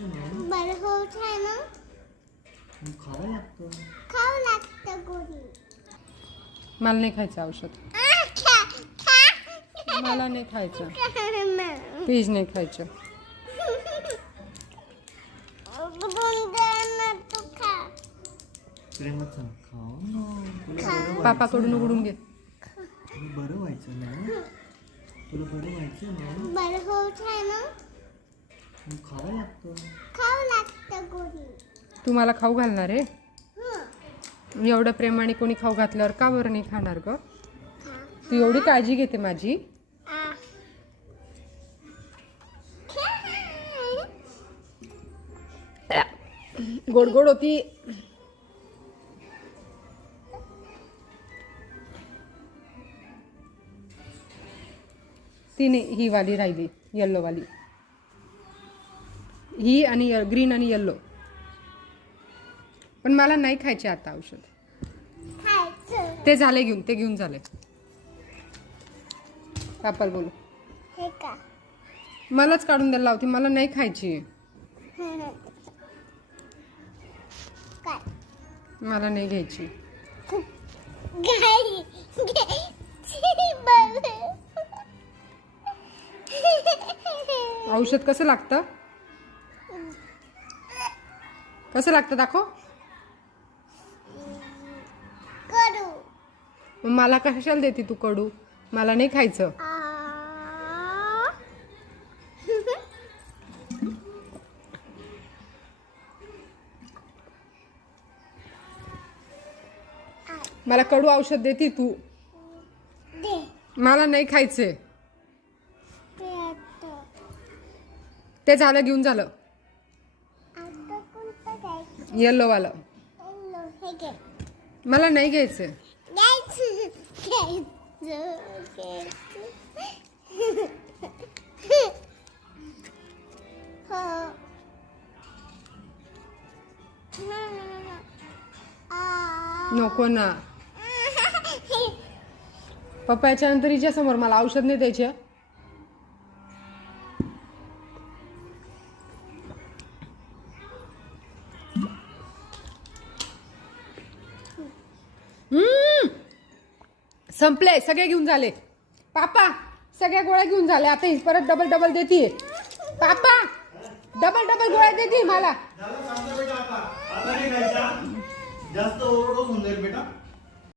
व्हायचं ना. बरं होत आहे ना. खावं लागतं. खावं लागतं गोळी. मला नाही खायचं औषध. मला नाही खायचं. प्लीज नाही खायचं. प्रेमाचं खाऊ ना. पापाकडून उघडून घे. तुला बरं व्हायचं ना. तुला बरं व्हायचं ना. बरं होत आहे ना. खावं लागतं. खावं लागतं गोळी. तू मला खाऊ घालणार आहे. एवढं प्रेमाने कोणी खाऊ घातल्यावर का बरं नाही खाणार ग? तू एवढी काळजी घेते माझी. गोड गोड होती. ती नाही, ही वाली राहिली, येल्लो वाली. ही आणि ग्रीन आणि येल्लो. पण मला नाही खायचे आता औषध. खायचं. ते झाले घेऊन, ते घेऊन झाले. पापाला बोलू. हे का? मलाच काढून द्यायला लावती. मला नाही खायची. काय? मला नाही घ्यायची. गाई. बरं. औषध कसं लागतं? कसं लागतं दाखव. कडू. मग मला कशाला देते तू कडू? मला नाही खायचं. मला कडू औषध देते तू. दे. मला नाही खायचे. ते आता. ते झालं घेऊन झालं. आता कोणतं घ्यायचं? येल्लो वाला. हे घे. मला नाही घ्यायचं. घ्यायचं. घ्यायचं. हो. नको ना. पप्पाच्या नंतर हिच्या समोर मला औषध नाही द्यायचे. संपले, सगळे घेऊन झाले. पापा सगळ्या गोळ्या घेऊन झाल्या. आता ही परत डबल डबल देते. पापा डबल डबल गोळ्या देते मला. जास्त ओव्हरडोस होऊन जाईल बेटा.